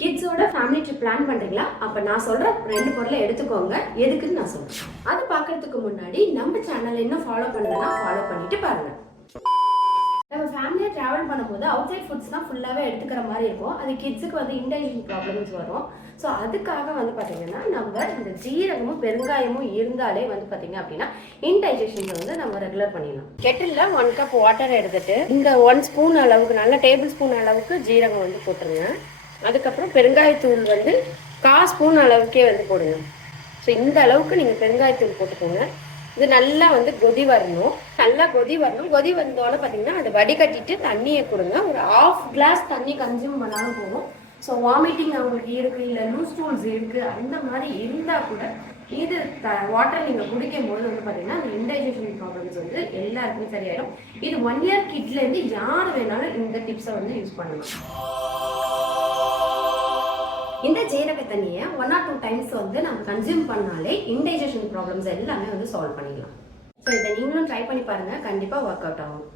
கிட்ஸோட family trip plan பண்ணுறீங்களா? அப்போ நான் சொல்கிற 2 பொருளை எடுத்துக்கோங்க. எதுக்குன்னு நான் சொல்கிறேன். அது பார்க்குறதுக்கு முன்னாடி நம்ம சேனலை இன்னும் ஃபாலோ பண்ணுறதுனா ஃபாலோ பண்ணிட்டு பாருங்கள். நம்ம ஃபேமிலியாக ட்ராவல் பண்ணும்போது அவுட் சைட் ஃபுட்ஸ் தான் ஃபுல்லாகவே எடுத்துக்கிற மாதிரி இருக்கும். அது கிட்ஸுக்கு வந்து இன்டைஜஷன் ப்ராப்ளம்ஸ் வரும். ஸோ அதுக்காக வந்து பார்த்தீங்கன்னா நம்ம இந்த ஜீரகமும் பெருங்காயமும் இருந்தாலே வந்து பார்த்தீங்க அப்படின்னா இன்டைஜஷன் வந்து நம்ம ரெகுலர் பண்ணிடலாம். கெட்டிலில் 1 கப் வாட்டர் எடுத்துட்டு இந்த 1 ஸ்பூன் அளவுக்கு நல்ல டேபிள் ஸ்பூன் அளவுக்கு ஜீரகம் வந்து போட்டுருங்க. அதுக்கப்புறம் பெருங்காயத்தூள் வந்து 1/4 ஸ்பூன் அளவுக்கே வந்து போடுங்க. ஸோ இந்த அளவுக்கு நீங்கள் பெருங்காயத்தூள் போட்டுக்கோங்க. இது நல்லா வந்து கொதி வரணும். நல்லா கொதி வரணும். கொதி வந்தோடனே பார்த்தீங்கன்னா அதை வடிகட்டிட்டு தண்ணியை கொடுங்க. ஒரு 1/2 கிளாஸ் தண்ணி கன்சியூம் பண்ணாலும் போகும். ஸோ வாமிட்டிங் அவங்களுக்கு இருக்குது, இல்லை லூஸ் ஸ்டூல்ஸ் இருக்குது, அந்த மாதிரி இருந்தால் கூட இது வாட்டர் நீங்கள் குடிக்கும் போது வந்து பார்த்தீங்கன்னா அந்த இன்டைஜஷன் ப்ராப்ளம்ஸ் வந்து எல்லாருக்குமே சரியாயிடும். இது 1 இயர் கிட்லேருந்து யார் வேணாலும் இந்த டிப்ஸை வந்து யூஸ் பண்ணலாம். இந்த ஜீரக தண்ணியை 1 or 2 டைம்ஸ் வந்து நம்ம கன்சியூம் பண்ணாலே இன்டைஜஷன் ப்ராப்ளம்ஸ் எல்லாமே வந்து சால்வ் பண்ணிடலாம். ஸோ இதை நீங்களும் ட்ரை பண்ணி பாருங்கள். கண்டிப்பாக ஒர்க் அவுட் ஆகும்.